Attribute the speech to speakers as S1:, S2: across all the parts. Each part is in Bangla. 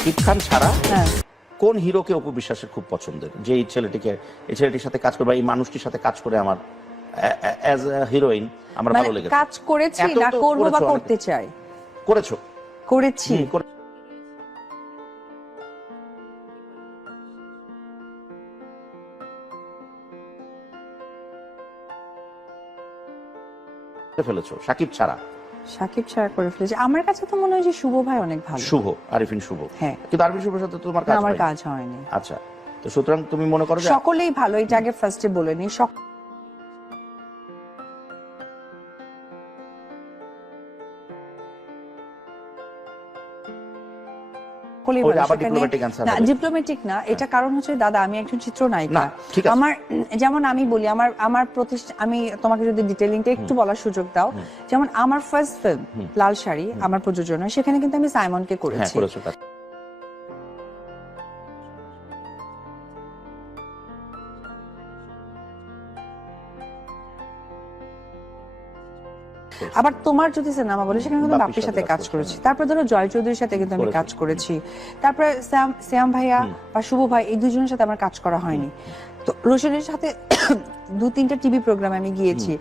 S1: শাকিব খান ছাড়া
S2: হ্যাঁ।
S1: কোন হিরোকে অপু বিশ্বাসের খুব পছন্দের? যে এই ছেলেটিকে এই ছেলেটির সাথে কাজ করে বা এই মানুষটির সাথে কাজ করে আমার অ্যাজ হিরোইন আমার ভালো লেগেছে।
S2: কাজ করেছি না করব বা করতে চাই।
S1: করেছ?
S2: করেছি।
S1: ফেলেছো সাকিব ছাড়া।
S2: সাকিব ছাড়া করে ফেলেছি। আমার কাছে তো মনে হয় যে শুভ ভাই অনেক ভালো।
S1: শুভ আরিফিন শুভ।
S2: হ্যাঁ।
S1: কিন্তু আরিফিন শুভর সাথে তোমার কাজ
S2: আমার। কাজ হয়নি।
S1: আচ্ছা। তো সুতরাং তুমি মনে করো
S2: সকলেই ভালো এটা আগে ফার্স্টে বলে নি
S1: answer
S2: না এটা কারণ হচ্ছে দাদা আমি একজন চিত্রনায়িকা। আমার যেমন আমি বলি আমার আমার প্রতিষ্ঠা আমি তোমাকে যদি ডিটেলিংটা একটু বলার সুযোগ দাও যেমন আমার ফার্স্ট ফিল্ম লাল শাড়ি আমার প্রযোজনা সেখানে কিন্তু আমি সাইমনকে
S1: হ্যাঁ
S2: করেছি। আবার তোমার যদি সিনেমা বলে সেখানে কিন্তু
S1: বাপ্পির সাথে কাজ করেছি।
S2: তারপরে ধরো জয় চৌধুরীর সাথে কিন্তু আমি কাজ করেছি। তারপরে শ্যাম শ্যাম ভাইয়া বা শুভ ভাই এই দুজনের সাথে আমার কাজ করা হয়নি। তো রোশনের সাথে দু তিনটা টিভি প্রোগ্রামে আমি গিয়েছি।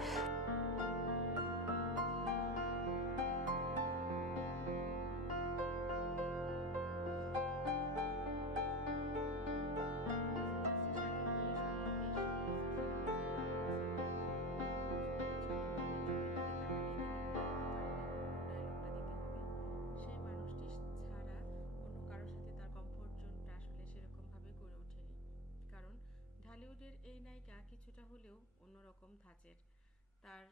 S3: ঢালিউডের এই নায়িকা কিছুটা হলেও অন্যরকম ধাঁচের। তার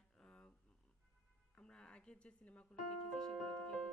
S3: আমরা আগের যে সিনেমাগুলো দেখেছি, সেগুলো থেকে